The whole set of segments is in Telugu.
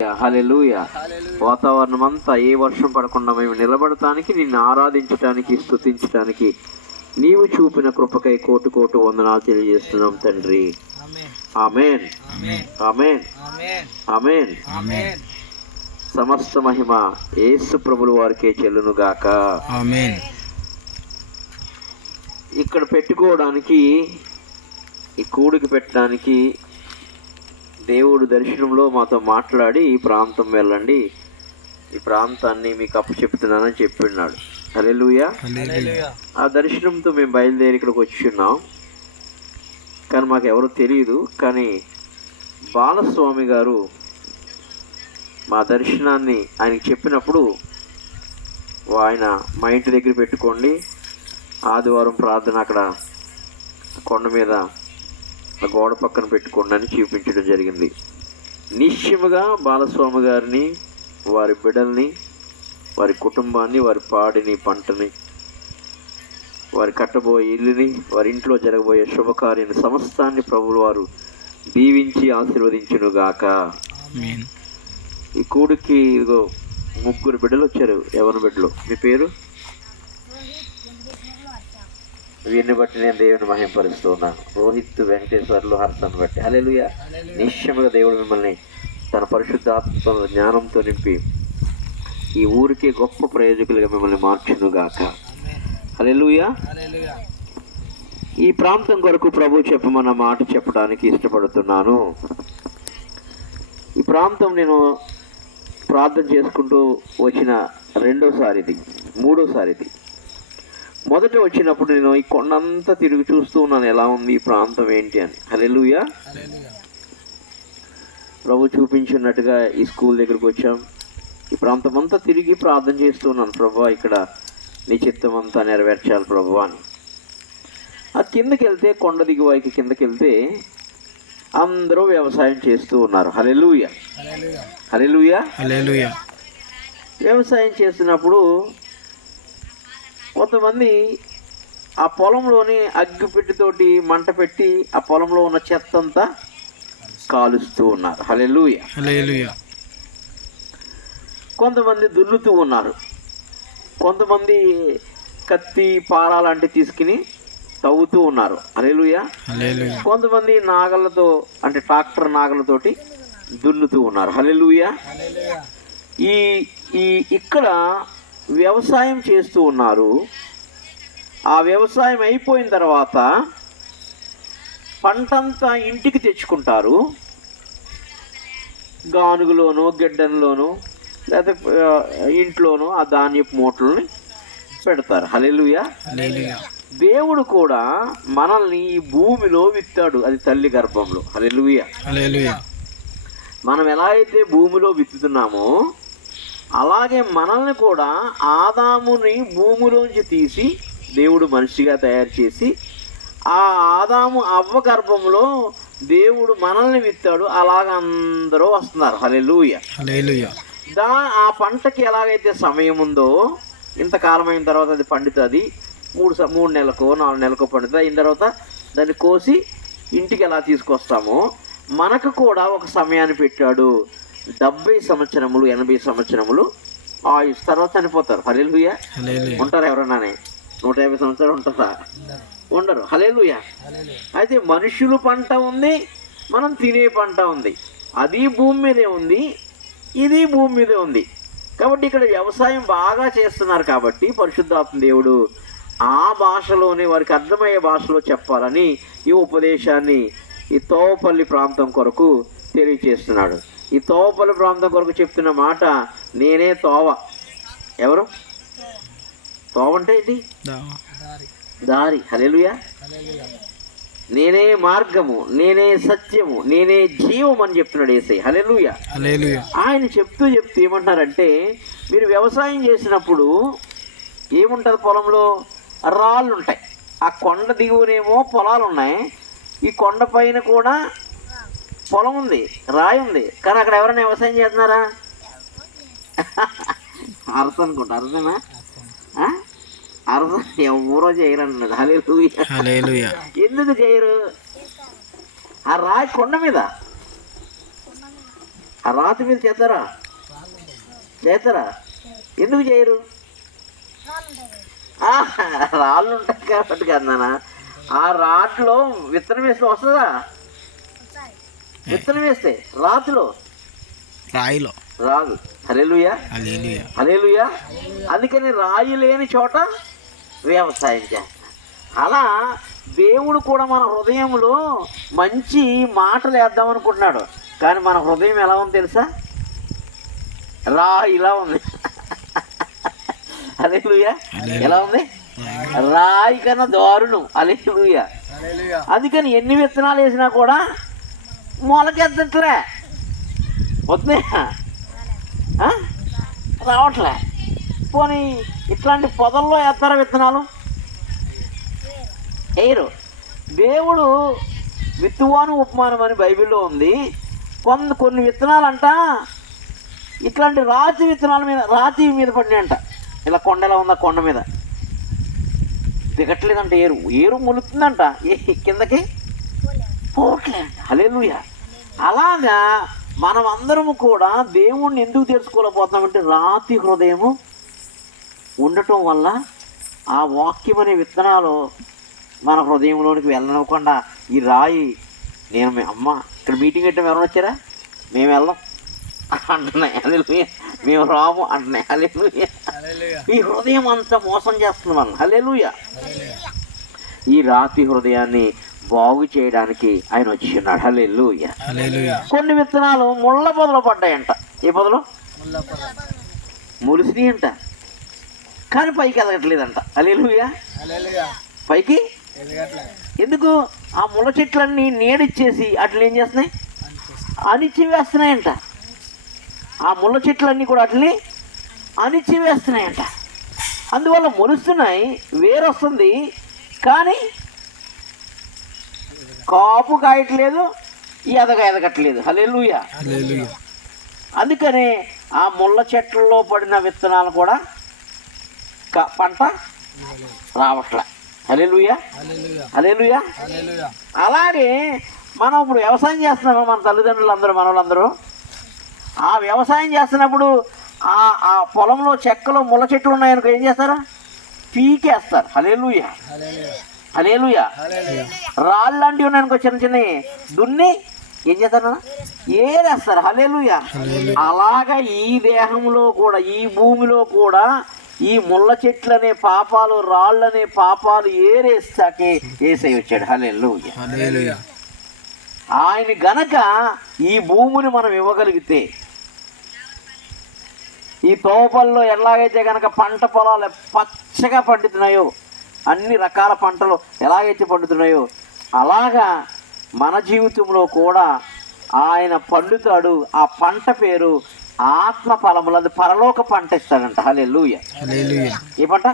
హల్లెలూయా వాతావరణం అంతా ఏ వర్షం పడకుండా మేము నిలబడటానికి నిన్ను ఆరాధించటానికి స్తుతించటానికి నీవు చూపిన కృపకై కోటు కోటు వందనాలు తెలియజేస్తున్నాం తండ్రి. ఆమెన్ ఆమెన్ ఆమెన్ సమస్త మహిమ యేసు ప్రభుల వారికే చెల్లును గాక ఇక్కడ పెట్టుకోవడానికి ఈ కూడికి పెట్టడానికి దేవుడు దర్శనంలో మాతో మాట్లాడి ఈ ప్రాంతం వెళ్ళండి. ఈ ప్రాంతాన్ని మీకు అప్పచెప్తున్నానని చెప్పిన్నాడు. హల్లెలూయా. హల్లెలూయా. ఆ దర్శనంతో మేము బయలుదేరి ఇక్కడికి వచ్చి ఉన్నాం కానీ మాకు ఎవరు తెలియదు కానీ బాలస్వామి గారు మా దర్శనాన్ని ఆయనకి చెప్పినప్పుడు ఆయన మా ఇంటి దగ్గర పెట్టుకోండి. ఆదివారం ప్రార్థన అక్కడ కొండ మీద ఆ గోడ పక్కన పెట్టుకోండి అని చూపించడం జరిగింది. నిశ్చయముగా బాలస్వామి గారిని వారి బిడ్డల్ని వారి కుటుంబాన్ని వారి పాడిని పంటని వారి కట్టబోయే ఇల్లుని వారి ఇంట్లో జరగబోయే శుభకార్యాన్ని సమస్తాన్ని ప్రభువులు వారు దీవించి ఆశీర్వదించును గాక ఆమేన్. ఈ కూడికి ఇదిగో ముగ్గురు బిడ్డలు వచ్చారు. ఎవరి బిడ్డలు? మీ పేరు? వీరిని బట్టి నేను దేవుని మహింపరుస్తూ ఉన్నాను. రోహిత్ వెంకటేశ్వర్లు హర్షను బట్టి. హల్లెలూయా. నిశ్చయముగా దేవుడు మిమ్మల్ని తన పరిశుద్ధాత్మ జ్ఞానంతో నింపి ఈ ఊరికే గొప్ప ప్రయోజకులుగా మిమ్మల్ని మార్చును గాక హల్లెలూయా. హల్లెలూయా. ఈ ప్రాంతం కొరకు ప్రభు చెప్పమన్న మాట చెప్పడానికి ఇష్టపడుతున్నాను. ఈ ప్రాంతం నేను ప్రార్థన చేసుకుంటూ వచ్చిన రెండోసారి ఇది మూడోసారి ఇది మొదట వచ్చినప్పుడు నేను ఈ కొండంతా తిరిగి చూస్తూ ఉన్నాను ఎలా ఉంది ఈ ప్రాంతం ఏంటి అని. హల్లెలూయా. ప్రభు చూపించినట్టుగా ఈ స్కూల్ దగ్గరికి వచ్చాం. ఈ ప్రాంతం అంతా తిరిగి ప్రార్థన చేస్తున్నాను ప్రభు ఇక్కడ నీ చిత్తం అంతా నెరవేర్చాలి ప్రభు అని. ఆ కిందకి వెళ్తే కొండ దిగువాయికి కిందకి వెళ్తే అందరూ వ్యవసాయం చేస్తూ ఉన్నారు. హలెలుయ హలెలుయ వ్యవసాయం చేస్తున్నప్పుడు కొంతమంది ఆ పొలంలోని అగ్గిపెట్టితోటి మంట పెట్టి ఆ పొలంలో ఉన్న చెత్త అంతా కాలుస్తూ ఉన్నారు. హలెలుయ కొంతమంది దున్నుతూ ఉన్నారు. కొంతమంది కత్తి పార లాంటివి తీసుకుని తవ్వుతూ ఉన్నారు. అరేలుయా కొంతమంది నాగలతో అంటే ట్రాక్టర్ నాగలతోటి దున్నుతూ ఉన్నారు. హలెలుయా ఈ ఈ ఇక్కడ వ్యవసాయం చేస్తూ ఉన్నారు. ఆ వ్యవసాయం అయిపోయిన తర్వాత పంటంతా ఇంటికి తెచ్చుకుంటారు. గానుగులోనో గిడ్డంలోనో లేకపోతే ఇంట్లోనో ఆ ధాన్యపు మూటల్ని పెడతారు. హలెలుయా దేవుడు కూడా మనల్ని ఈ భూమిలో విత్తాడు. అది తల్లి గర్భంలో. హలెలుయా మనం ఎలా అయితే భూమిలో విత్తుతున్నామో అలాగే మనల్ని కూడా ఆదాముని భూమిలోంచి తీసి దేవుడు మనిషిగా తయారు చేసి ఆ ఆదాము అవ్వ గర్భంలో దేవుడు మనల్ని విత్తాడు. అలాగ అందరూ వస్తున్నారు. హలెలూయ దా ఆ పంటకి ఎలాగైతే సమయం ఉందో ఇంతకాలం అయిన తర్వాత అది పండుతుంది. మూడు స- మూడు నెలలకో నాలుగు నెలలకో పండుతుంది. అయిన తర్వాత దాన్ని కోసి ఇంటికి ఎలా తీసుకొస్తామో మనకు కూడా ఒక సమయాన్ని పెట్టాడు. డెబ్బై సంవత్సరములు ఎనభై సంవత్సరములు ఆయుష్ తర్వాత చనిపోతారు. హలేలుయ ఉంటారు ఎవరన్నానే? నూట యాభై సంవత్సరాలు ఉంటారా ఉండరు. హలేలుయ అయితే మనుషులు పంట ఉంది మనం తినే పంట ఉంది. అది భూమి మీదే ఉంది ఇది భూమి మీదే ఉంది. కాబట్టి ఇక్కడ వ్యవసాయం బాగా చేస్తున్నారు కాబట్టి పరిశుద్ధాత్మ దేవుడు ఆ భాషలోనే వారికి అర్థమయ్యే భాషలో చెప్పాలని ఈ ఉపదేశాన్ని ఈ తోవపల్లి ప్రాంతం కొరకు తెలియచేస్తున్నాడు. ఈ తోవపల్లి ప్రాంతం కొరకు చెప్తున్న మాట నేనే తోవ. ఎవరు? తోవ అంటే ఏంటి? దారి దారి. హల్లెలూయా. హల్లెలూయా. నేనే మార్గము నేనే సత్యము నేనే జీవం అని చెప్తున్నాడు ఏసై హల్లెలూయా. హల్లెలూయా. ఆయన చెప్తూ చెప్తూ ఏమంటున్నారంటే మీరు వ్యవసాయం చేసినప్పుడు ఏముంటుంది పొలంలో? రాళ్ళు ఉంటాయి ఆ కొండ దిగువనేమో పొలాలు ఉన్నాయి ఈ కొండ పైన కూడా పొలం ఉంది రాయి ఉంది. కానీ అక్కడ ఎవరైనా వ్యవసాయం చేస్తున్నారా? అర్థం అనుకుంటా. అర్థమా? అర్థం ఎవరో హల్లెలూయా. హల్లెలూయా. ఎందుకు చేయరు? ఆ రాయి కొండ మీద. ఆ రాతి మీద చేస్తారా? చేస్తారా? ఎందుకు చేయరు? రాళ్ళు ఉంటాయి కాబట్టి కదా ఆ రాట్లో విత్తనం వేస్తే వస్తుందా? విత్తనం వేస్తే రాతిలో? రాయిలో. రాదు. హలేలుయా హలేలుయా అందుకని రాయి లేని చోట వ్యవసాయం చేస్తాం. అలా దేవుడు కూడా మన హృదయంలో మంచి మాటలు వేద్దాం అనుకుంటున్నాడు. కానీ మన హృదయం ఎలా ఉంది తెలుసా? రా ఇలా ఉంది అలేలుయా ఎలా ఉంది? రాయి కన్నా దారుణం. అలేలుయా అందుకని ఎన్ని విత్తనాలు వేసినా కూడా మొలకెత్తట్లే వస్తున్నాయా రావట్లే. పోనీ ఇట్లాంటి పొదల్లో వేస్తారా విత్తనాలు? ఎయిరు దేవుడు విత్తువాను ఉపమానం అని బైబిల్లో ఉంది. కొంత కొన్ని విత్తనాలంట ఇట్లాంటి రాతి విత్తనాల మీద రాతి మీద పడినాయంట. ఇలా కొండ ఎలా ఉందా కొండ మీద? దిగట్లేదంట ఏరు. ఏరు మొలుతుందంట. ఏ కిందకి? పోవట్లేదంట హలేలుయ అలాగా మనం అందరము కూడా దేవుణ్ణి ఎందుకు తెలుసుకోలేకపోతున్నామంటే రాతి హృదయము ఉండటం వల్ల ఆ వాక్యం అనే విత్తనాలు మన హృదయంలోనికి వెళ్ళనివ్వకుండా ఈ రాయి నేను మీ అమ్మ ఇక్కడ మీటింగ్ పెట్టాం ఎవరైనా వచ్చారా? మేము వెళ్ళాం. అంటున్నాయి. మేము రాము అంటున్నాయి. హల్లెలూయా. ఈ హృదయం అంతా మోసం చేస్తుంది మనం హల్లెలూయా. ఈ రాతి హృదయాన్ని బాగు చేయడానికి ఆయన వచ్చిన్నాడు హల్లెలూయా. హల్లెలూయా. కొన్ని విత్తనాలు ముళ్ళ పొదలు పడ్డాయంట. ఏ పొదలు? ములిసినాయి అంట. కానీ పైకి ఎదగట్లేదంట అలేలుయా పైకి? ఎందుకు? ఆ ముళ్ళ చెట్లన్నీ నీడిచ్చేసి అట్లా ఏం చేస్తున్నాయి? అణిచి వేస్తున్నాయంట ఆ ముళ్ళ చెట్లన్నీ కూడా అట్లని అణిచి వేస్తున్నాయంట అందువల్ల మొలుస్తున్నాయి వేరొస్తుంది కానీ కాపు కాయట్లేదు ఎదగ ఎదగట్లేదు. హల్లెలూయా. అందుకనే ఆ ముళ్ళ చెట్లలో పడిన విత్తనాలు కూడా పంట రావట్లే. హల్లెలూయా. హల్లెలూయా. అలాగే మనం ఇప్పుడు వ్యవసాయం చేస్తున్నాము మన తల్లిదండ్రులు అందరూ మనవాళ్ళందరూ ఆ వ్యవసాయం చేస్తున్నప్పుడు ఆ ఆ పొలంలో చెక్కలు ముళ్ళ చెట్లు ఉన్నాయనుకో ఏం చేస్తారు? పీకేస్తారు. హలేలుయా హలేలుయా రాళ్ళు లాంటివి ఉన్నాయనుకో చిన్న చిన్నవి. దున్ని ఏం చేస్తారు ఏరేస్తారు హలేలుయా అలాగా ఈ దేహంలో కూడా ఈ భూమిలో కూడా ఈ ముళ్ళ చెట్లనే పాపాలు రాళ్ళనే పాపాలు ఏరేస్తాకే ఏసై వచ్చాడు. హల్లెలూయా. ఆయన గనక ఈ భూమిని మనం ఇవ్వగలిగితే ఈ తోపల్లో ఎలాగైతే గనక పంట పొలాలు పచ్చగా పండుతున్నాయో అన్ని రకాల పంటలు ఎలాగైతే పండుతున్నాయో అలాగా మన జీవితంలో కూడా ఆయన పండుతాడు. ఆ పంట పేరు ఆత్మ ఫలములు అది పరలోక పంట ఇస్తాడంట. హలే ఏ పంట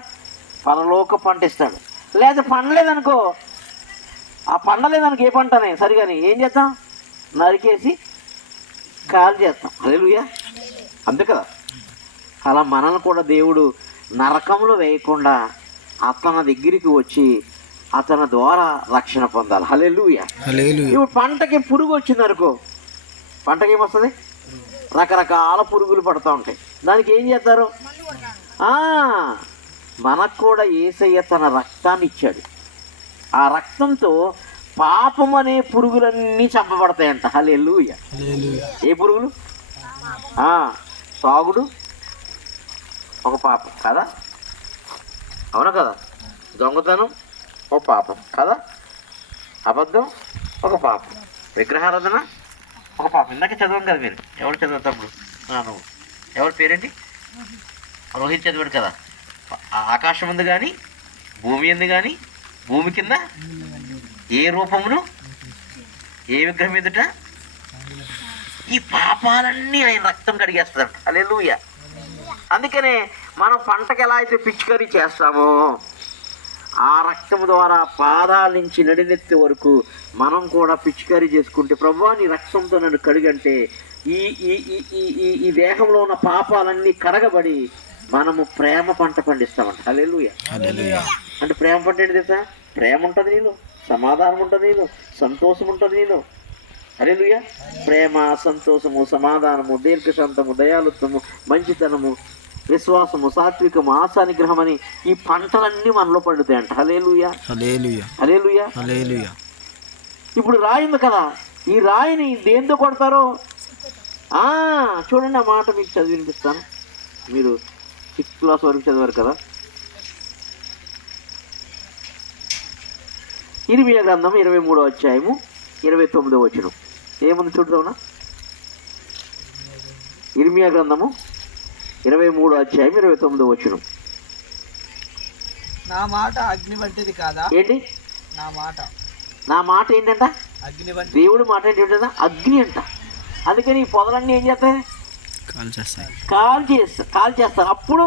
పరలోక పంట ఇస్తాడు. లేదా పండలేదనుకో ఆ పండలేదనుకో ఏ పంటనే సరిగాని ఏం చేస్తాం నరికేసి కాల్ చేస్తాం. అదేలుయా అంతే కదా? అలా మనల్ని కూడా దేవుడు నరకంలో వేయకుండా అతని దగ్గరికి వచ్చి అతని ద్వారా రక్షణ పొందాలి. హల్లెలూయా. ఇప్పుడు పంటకి పురుగు వచ్చింది అనుకో. పంటకి ఏమొస్తుంది? రకరకాల పురుగులు పడుతూ ఉంటాయి. దానికి ఏం చేస్తారు? మనకు కూడా ఏసయ్య తన రక్తాన్ని ఇచ్చాడు. ఆ రక్తంతో పాపం అనే పురుగులన్నీ చంపబడతాయంట. హల్లెలూయ. ఏ పురుగులు? తాగుడు ఒక పాపం. కదా? అవునా కదా? దొంగతనం ఒక పాపం. కదా? అబద్ధం ఒక పాపం. విగ్రహారాధన ఒక పాపం. ఇందాక చదవం కదా మీరు. ఎవరు చదువుతాప్పుడు నువ్వు. ఎవరి పేరేంటి? రోహిత్ చదివాడు కదా. ఆకాశం ఉంది కానీ భూమి ఉంది కానీ భూమి కింద ఏ రూపమును ఏ విగ్రహం ఎదుట ఈ పాపాలన్నీ ఆయన రక్తం కడిగేస్తుందంట అలెలుయ అందుకనే మనం పంటకి ఎలా అయితే పిచికరీ చేస్తామో ఆ రక్తం ద్వారా పాదాల నుంచి నడినెత్తి వరకు మనం కూడా పిచికారీ చేసుకుంటే ప్రభా నీ రక్తంతో నన్ను కడిగంటే ఈ ఈ ఈ ఈ ఈ ఈ దేహంలో ఉన్న పాపాలన్నీ కడగబడి మనము ప్రేమ పంట పండిస్తామంట. హల్లెలూయా. అంటే ప్రేమ పంట ఏంటి తెలుసా? ప్రేమ ఉంటుంది నీలో సమాధానం ఉంటుంది నీలో సంతోషం ఉంటుంది నీలో. హల్లెలూయా. ప్రేమ సంతోషము సమాధానము దీర్ఘశాంతము దయాలుత్వము మంచితనము విశ్వాసము సాత్వికము ఆశానిగ్రహం అని ఈ పంటలన్నీ మనలో పండుతాయంట. హలేలుయా హలేలుయ హలేలుయా హలేలుయ ఇప్పుడు రాయి ఉంది కదా ఈ రాయిని దేంతో కొడతారో? ఆ, చూడండి ఆ మాట మీకు చదివి వినిపిస్తాను. మీరు సిక్స్త్ క్లాస్ వరకు చదివారు కదా. ఇరిమియా గ్రంథం ఇరవై మూడో అధ్యాయము ఇరవై తొమ్మిదో వచ్చిన ఏముంది చూద్దామన్నా ఇర్మియా గ్రంథము ఇరవై మూడో అధ్యాయం ఇరవై తొమ్మిదో వచ్చిన నా మాట అగ్ని వంటిది కాదా? ఏంటి? నా మాట. నా మాట ఏంటంట? అగ్ని దేవుడు మాట ఏంటంటే అగ్ని అంట. అందుకని ఈ పొదలన్నీ ఏం చేస్తాయి? కాల్ చేస్తాయి. కాల్ చేస్తారు కాల్ చేస్తారు. అప్పుడు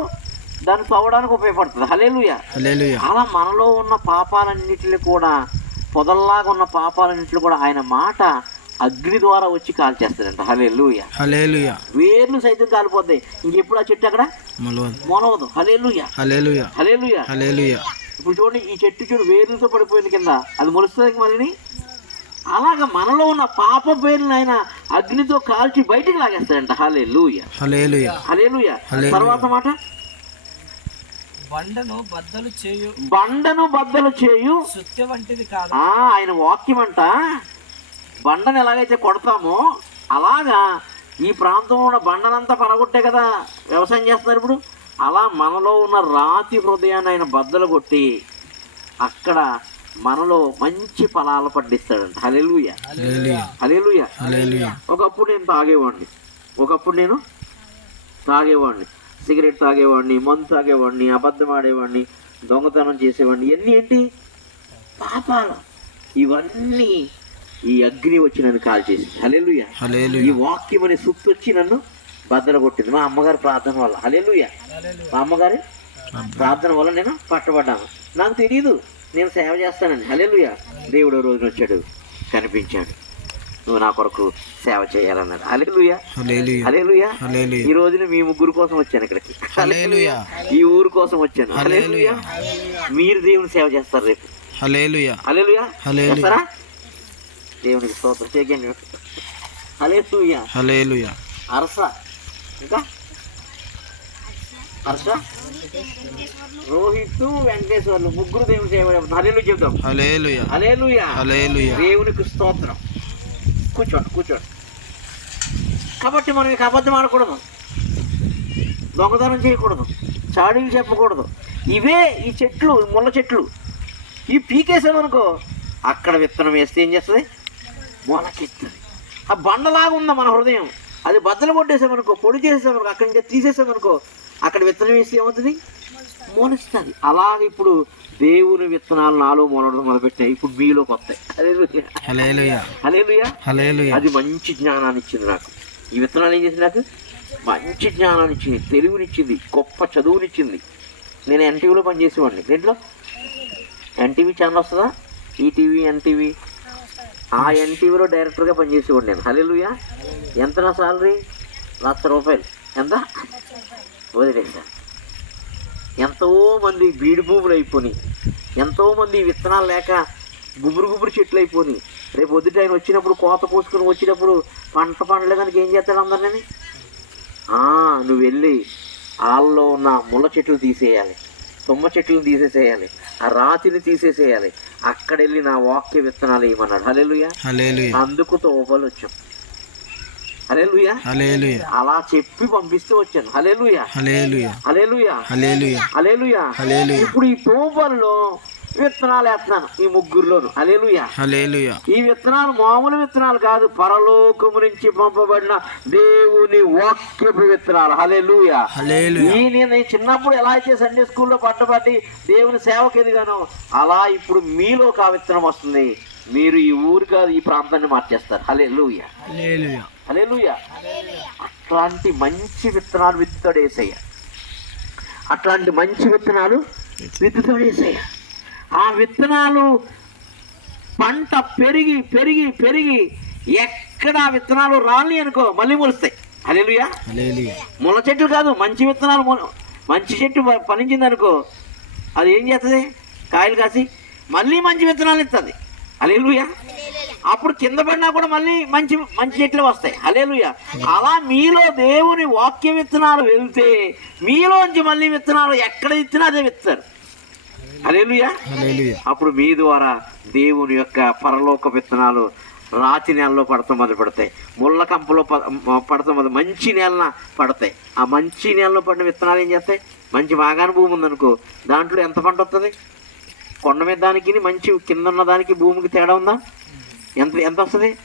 దాన్ని తవ్వడానికి ఉపయోగపడుతుంది. హలేలుయ హలేలుయ అలా మనలో ఉన్న పాపాలన్నిటిని కూడా పొదల్లాగా ఉన్న పాపాలన్నింటిని కూడా ఆయన మాట అగ్ని ద్వారా వచ్చి కాల్ చేస్తాడంట హలేలుయ హలేలుయ వేర్లు సైతం కాలిపోతాయి ఇంకెప్పుడు ఆ చెట్టు అక్కడ? మొలవదు. మొనవదు హలేలుయ హలేలుయ హలేలుయ హలేలుయ ఇప్పుడు చూడండి ఈ చెట్టు చూడు వేర్లతో పడిపోయింది కింద. అది మొలుస్తుంది మళ్ళీ అలాగ మనలో ఉన్న పాప పేర్లను ఆయన అగ్నితో కాల్చి బయటికి లాగేస్తాడంట హలే లూయ హలేలుయ. తర్వాత మాట? బండను బద్దలు చేయు. బండను బద్దలు చేయు. సుత్య వంటిది కాదా. ఆ ఆయన వాక్యం అంట బండను ఎలాగైతే కొడతామో అలాగా ఈ ప్రాంతంలో ఉన్న బండనంతా పడగొట్టే కదా వ్యవసాయం చేస్తున్నారు ఇప్పుడు. అలా మనలో ఉన్న రాతి హృదయాన్ని ఆయన బద్దలు కొట్టి అక్కడ మనలో మంచి ఫలాలు పండిస్తాడంట. హలెలుయ హలేలుయ ఒకప్పుడు నేను తాగేవాడిని. ఒకప్పుడు నేను తాగేవాడిని. సిగరెట్ తాగేవాడిని మందు తాగేవాడిని అబద్ధం ఆడేవాడిని దొంగతనం చేసేవాడిని. ఇవన్నీ ఏంటి? పాపాలు. ఇవన్నీ ఈ అగ్ని వచ్చి నన్ను కాల్ చేసింది. హలెలుయ ఈ వాక్యం అనే సుత్తు వచ్చి నన్ను బద్దలు కొట్టింది. మా అమ్మగారి ప్రార్థన వల్ల. హలెలుయ మా అమ్మగారి ప్రార్థన వల్ల నేను పట్టబడ్డాను. నాకు తెలియదు నేను సేవ చేస్తానని. హలెలుయ దేవుడు రోజున వచ్చాడు. కనిపించాడు. నువ్వు నా కొరకు సేవ చేయాలన్నాడు. హలేలుయ ఈ రోజున మీ ముగ్గురు కోసం వచ్చాను ఇక్కడికి. ఈ ఊరు కోసం వచ్చాను. మీరు దేవుని సేవ చేస్తారు రేపు. Hallelujah hallelujah hallelujah. చేస్తారా? దేవునికి స్తోత్రం. చేయకండి. హలెలుయ హలేలుయ అరస. ఇంకా? హర్ష రోహిత్ వెంకటేశ్వర్లు ముగ్గురు దేవుని సేవ హలేలు చెప్తాం హలేలుయ హలేలుయ హలేలుయ దేవునికి స్తోత్రం. కూర్చోండి కూర్చోండి. కాబట్టి మనం ఇక అబద్ధం ఆడకూడదు. దొంగతనం చేయకూడదు. చాడీలు చెప్పకూడదు. ఇవే ఈ చెట్లు ముళ్ళ చెట్లు. ఈ పీకేసామనుకో అక్కడ విత్తనం వేస్తే ఏం చేస్తుంది? మొలకెత్తుంది ఆ బండలాగా ఉందా మన హృదయం. అది బద్దలు కొట్టేసామనుకో పొడి చేసామనుకో అక్కడి నుంచి తీసేసామనుకో అక్కడ విత్తనం వేస్తే ఏమవుతుంది? మొలుస్తుంది. అలాగే ఇప్పుడు దేవుని విత్తనాలు నాలో మొలడం మొదలుపెట్టినాయి ఇప్పుడు మీలోకి వస్తాయి అది మంచి జ్ఞానాన్ని ఇచ్చింది నాకు. ఈ విత్తనాలు ఏం చేసింది నాకు? మంచి జ్ఞానాన్ని ఇచ్చింది. తెలివినిచ్చింది. గొప్ప చదువునిచ్చింది. నేను ఎన్టీవీలో పనిచేసేవాడిని. దీంట్లో? ఎన్టీవీ ఛానల్ వస్తుందా? ఈటీవీ ఎన్టీవీ ఆ ఎన్టీవీలో డైరెక్టర్గా పనిచేసేవాడిని నేను. హల్లెలూయా. ఎంత నా సాలరీ లక్ష రూపాయలు. ఎంత? వదిలేసా ఎంతోమంది బీడి బీడు భూములు అయిపోయి ఎంతోమంది విత్తనాలు లేక గుబురు గుబురు చెట్లు అయిపోయి రేపు వద్దుట ఆయన వచ్చినప్పుడు కోత కోసుకుని వచ్చినప్పుడు పంట పండలేదానికి ఏం చేస్తాడు అందరినీ? నువ్వు వెళ్ళి వాళ్ళలో ఉన్న ముళ్ళ చెట్లు తీసేయాలి. తుమ్మ చెట్లను తీసేసేయాలి. ఆ రాతిని తీసేసేయాలి. అక్కడ వెళ్ళి నా వాక్య విత్తనాలు వేయమన్నాడు హలెలుయా అందుకు తోపలు వచ్చాం. హలెలుయా అలా చెప్పి పంపిస్తూ వచ్చాను. Hallelujah hallelujah hallelujah hallelujah. ఇప్పుడు ఈ తోపల్లో విత్తనాలు వేస్తున్నాను ఈ ముగ్గురులోను. హలేలుయ ఈ విత్తనాలు మామూలు విత్తనాలు కాదు పరలోకము నుంచి పంపబడిన దేవుని వాక్యపు విత్తనాలు. హలేలుయా ఈ నేను చిన్నప్పుడు ఎలా అయితే సండే స్కూల్లో పట్టబట్టి దేవుని సేవకు ఎదిగానో అలా ఇప్పుడు మీలోకి ఆ విత్తనం వస్తుంది. మీరు ఈ ఊరు కాదు ఈ ప్రాంతాన్ని మార్చేస్తారు. హలే లూయా అట్లాంటి మంచి విత్తనాలు విత్తుతాడు అట్లాంటి మంచి విత్తనాలు విత్తుతాడు ఆ విత్తనాలు పంట పెరిగి పెరిగి పెరిగి ఎక్కడ ఆ విత్తనాలు రాలి అనుకో మళ్ళీ మొలుస్తాయి. హలేలుయ ముళ్ళ చెట్లు కాదు మంచి విత్తనాలు మొల- మంచి చెట్టు ప- ఫలించింది అనుకో అది ఏం చేస్తుంది కాయలు కాసి మళ్ళీ మంచి విత్తనాలు ఇస్తుంది అలేలుయా అప్పుడు కింద పడినా కూడా మళ్ళీ మంచి మంచి చెట్లు వస్తాయి. హలేలుయ అలా మీలో దేవుని వాక్య విత్తనాలు వెళ్తే మీలోంచి మళ్ళీ విత్తనాలు ఎక్కడ ఇచ్చినా అదే విత్తారు. అప్పుడు మీ ద్వారా దేవుని యొక్క పరలోక విత్తనాలు రాతి నేలలో పడతాం మొదలు పడతాయి. ముళ్ళ కంపలో పడతాం మొదలు మంచి నేలన పడతాయి. ఆ మంచి నేలలో పడిన విత్తనాలు ఏం చేస్తాయి? మంచి బాగానే భూమి ఉందనుకో దాంట్లో ఎంత పంట వస్తుంది కొండ మీద దానికి మంచి కింద ఉన్న దానికి భూమికి తేడా ఉందా? ఎంత ఎంత వస్తుంది?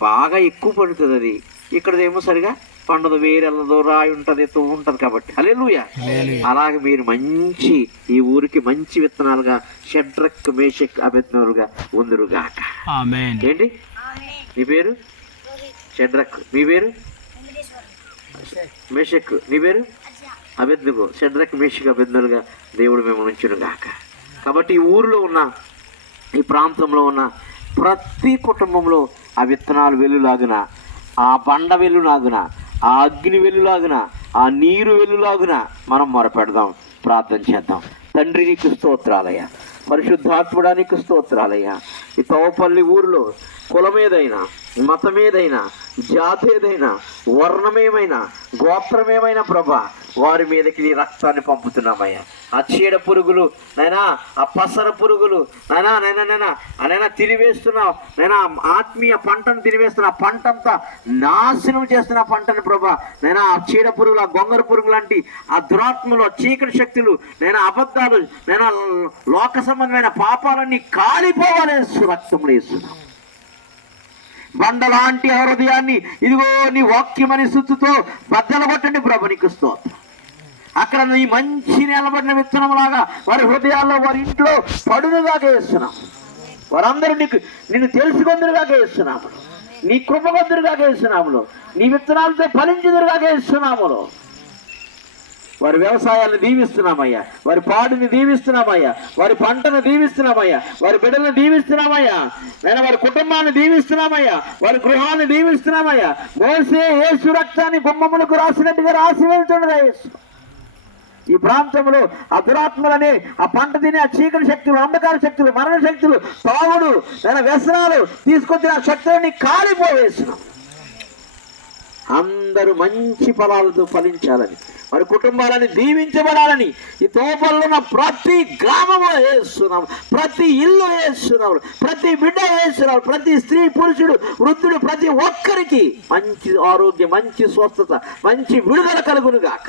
బాగా ఎక్కువ పడుతుంది అది. ఇక్కడదేమో సరిగా పండదు వేరెళ్ళదు రాయి ఉంటుంది ఎత్తు ఉంటుంది కాబట్టి. హల్లెలూయా. అలాగే మీరు మంచి ఈ ఊరికి మంచి విత్తనాలుగా షడ్రక్ మేషక్ అభిజ్ఞలుగా ఉందరుగాక. ఏంటి? నీ పేరు? షడ్రక్. మీ పేరు? మేషక్. నీ పేరు? అభిజ్ఞకు షడ్రక్ మేషక్ అభిజ్ఞలుగా దేవుడు మేము ఉంచును గాక కాబట్టి ఈ ఊరిలో ఉన్న ఈ ప్రాంతంలో ఉన్న ప్రతి కుటుంబంలో ఆ విత్తనాలు వెలులాగున ఆ బండ వెలులాగున ఆ అగ్ని వెలులాగున ఆ నీరు వెలులాగున మనం మొరపెడదాం ప్రార్థన చేద్దాం. తండ్రి నీకు స్తోత్రాలయ్య. పరిశుద్ధాత్ముడా నీకు ఈ తవపల్లి ఊరిలో కులమేదైనా మతమేదైనా జాతి ఏదైనా వర్ణమేమైనా గోత్రమేమైనా ప్రభా వారి మీదకి నీ రక్తాన్ని పంపుతున్నామయ్యా. ఆ చీడ పురుగులు నైనా ఆ పసర పురుగులు నైనా నైనా నైనా నైనా తిరివేస్తున్నావు నైనా ఆత్మీయ పంటను తిరివేస్తున్న ఆ పంటంతా నాశనం చేస్తున్న పంటను ప్రభా నైనా ఆ చీడ పురుగులు ఆ గొంగర పురుగు లాంటి ఆ దురాత్మలు ఆ చీకటి శక్తులు నేను అబద్ధాలు నేను లోక సంబంధమైన పాపాలన్నీ కాలిపోవాలి యేసు రక్తంలో వేస్తున్నాం బండలాంటి హృదయాన్ని ఇదిగో నీ వాక్యమని శుద్ధితో బద్దలు కొట్టండి ప్రభు నీకు స్తోత్రం. అక్కడ నీ మంచి నిలబడిన విత్తనం లాగా వారి హృదయాల్లో వారి ఇంట్లో పడునుగాక వేస్తున్నాం. వారందరూ నీకు నిన్ను తెలుసుకొందరుగాక వేస్తున్నాము నీ కృపకొందరుగాక వేస్తున్నాములో. నీ విత్తనాలతో ఫలించుదురుగా వేస్తున్నాములో. వారి వ్యవసాయాన్ని దీవిస్తున్నామయ్యా. వారి పాడిని దీవిస్తున్నామయ్యా. వారి పంటను దీవిస్తున్నామయ్యా. వారి బిడ్డలను దీవిస్తున్నామయ్యా. నేను వారి కుటుంబాన్ని దీవిస్తున్నామయ్యా. వారి గృహాన్ని దీవిస్తున్నామయ్యా. మోసే యేసు సురక్షాన్ని గుమ్మములకు రాసినట్టుగా రాసి వెళ్తుండగా ఈ ప్రాంతంలో ఆ దురాత్మలని ఆ పంట తినే ఆ చీకటి శక్తులు అంధకార శక్తులు మరణ శక్తులు తాగుడు తన వ్యసనాలు తీసుకొచ్చిన ఆ శక్తులని కాలిపోవేస్తున్నాం అందరూ మంచి ఫలాలతో ఫలించాలని వారి కుటుంబాలని దీవించబడాలని ఈ తోపల్లో ఉన్న ప్రతి గ్రామము వేస్తున్నాం ప్రతి ఇల్లు వేస్తున్నాం ప్రతి బిడ్డ వేస్తున్నాం ప్రతి స్త్రీ పురుషుడు వృద్ధుడు ప్రతి ఒక్కరికి మంచి ఆరోగ్యం మంచి స్వస్థత మంచి విడుదల కలుగును గాక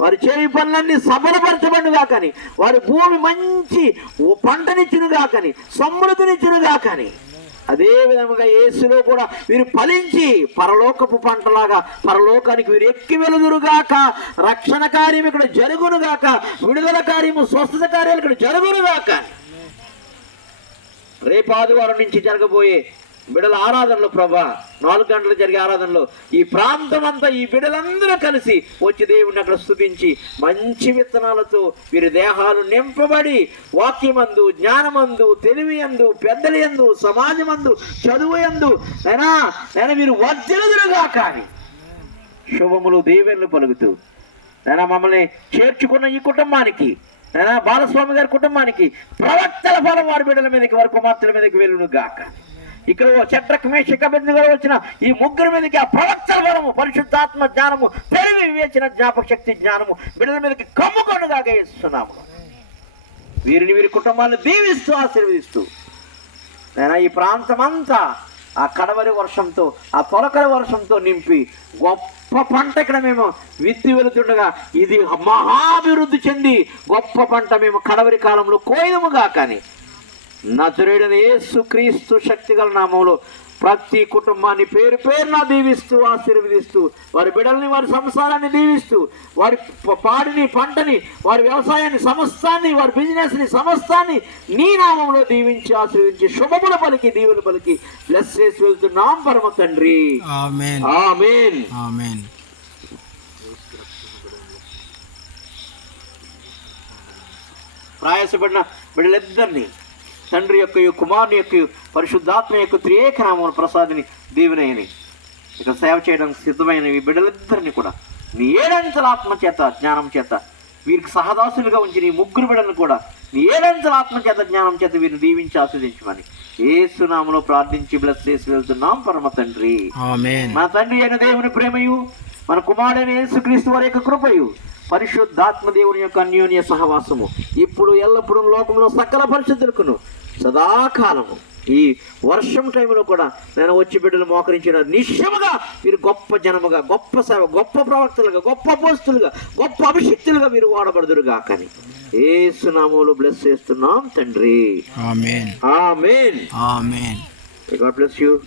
వారి చేయి పనులన్నీ సఫలపరచబడుగా కానీ వారి భూమి మంచి పంటనిచ్చును కాకని సమృద్ధినిచ్చును కాకని అదే విధముగా యేసులో కూడా వీరు ఫలించి పరలోకపు పంటలాగా పరలోకానికి వీరు ఎక్కి వెలుదురుగాక రక్షణ కార్యం ఇక్కడ జరుగునుగాక విడుదల కార్యము స్వస్థత కార్యాలు ఇక్కడ జరుగునుగాక. రేపు ఆదివారం నుంచి జరగబోయే బిడల ఆరాధనలు ప్రభా. నాలుగు గంటలు జరిగే ఆరాధనలో. ఈ ప్రాంతం అంతా ఈ బిడలందరూ కలిసి వచ్చి దేవుడిని అక్కడ స్థుతించి మంచి విత్తనాలతో వీరి దేహాలు నింపబడి వాక్యమందు జ్ఞానమందు తెలివి అందు పెద్దలు యందు సమాజమందు చదువు ఎందు అయినా నేను మీరు వర్జలుదురుగా కానీ శుభములు దీవెనలు పలుకుతూ నేను మమ్మల్ని చేర్చుకున్న ఈ కుటుంబానికి నేను బాలస్వామి గారి కుటుంబానికి ప్రవక్తల ఫలం వారి బిడ్డల మీదకి వారి కుమార్తెల మీదకి వెళ్ళును గాక ఇక్కడ ఓ చట్రకు బిందుగా వచ్చిన ఈ ముగ్గురు మీదకి ఆ ప్రవక్తల బలము పరిశుద్ధాత్మ జ్ఞానము తెలివి వివేచన జ్ఞాపక శక్తి జ్ఞానము బిడ్డల మీదకి కమ్ముకొనుగా ఇస్తున్నాము వీరిని వీరి కుటుంబాన్ని దీవిస్తూ ఆశీర్వదిస్తూ. నేను ఈ ప్రాంతం అంతా ఆ కడవరి వర్షంతో ఆ తొలకరి వర్షంతో నింపి గొప్ప పంట ఇక్కడ మేము విత్తి వెళుతుండగా ఇది మహాభివృద్ధి చెంది గొప్ప పంట మేము కడవరి కాలంలో కోయదముగా కానీ నజరేడని యేసు క్రీస్తు శక్తిగల నామంలో ప్రతి కుటుంబాన్ని పేరు పేరున దీవిస్తూ ఆశీర్వదిస్తూ వారి బిడ్డల్ని వారి సంసారాన్ని దీవిస్తూ వారి పాడిని పంటని వారి వ్యవసాయాన్ని సమస్తాన్ని వారి బిజినెస్ని సమస్తాన్ని నీ నామంలో దీవించి ఆశీర్వించి శుభముల పలికి దీవుల పలికి బ్లెస్ చేసి వెళ్తున్నాం పరమ తండ్రి. ఆమేన్. ఆమేన్. ఆమేన్. ప్రయాసపడిన బిడ్డలిద్దరిని తండ్రి యొక్క కుమారుని యొక్క పరిశుద్ధాత్మ యొక్క త్రియేక నామం ప్రసాదిని దీవినయని ఇక సేవ చేయడానికి సిద్ధమైన ఈ బిడ్డలిద్దరిని కూడా నీ ఏడంతల ఆత్మ చేత జ్ఞానం చేత వీరికి సహదాసులుగా ఉంచి నీ ముగ్గురు బిడ్డలను కూడా నీ ఏడంతల ఆత్మ చేత జ్ఞానం చేత వీరిని దీవించి ఆస్వాదించమని ఏసునామలో ప్రార్థించి బ్లస్ చేసి వెళ్తున్నాం. పరమ తండ్రి. మన తండ్రి అయిన దేవుని ప్రేమయు మన కుమారుడైన యేసుక్రీస్తు వారి యొక్క కృపయు పరిశుద్ధాత్మ దేవుని యొక్క అన్యోన్య సహవాసము ఇప్పుడు ఎల్లప్పుడూ లోకంలో సకల పరిశుద్ధులకును సదాకాలము. ఈ వర్షం టైంలో కూడా నేను వచ్చి బిడ్డలు మోకరించిన నిశ్చయముగా మీరు గొప్ప జనముగా గొప్ప సేవ గొప్ప ప్రవక్తలుగా గొప్ప పోస్తులుగా గొప్ప అభిషిక్తులుగా మీరు వాడబడుదురుగా కానీ ఏసునామములు బ్లెస్ చేస్తున్నాం తండ్రి. Amen. Amen. Amen. God bless you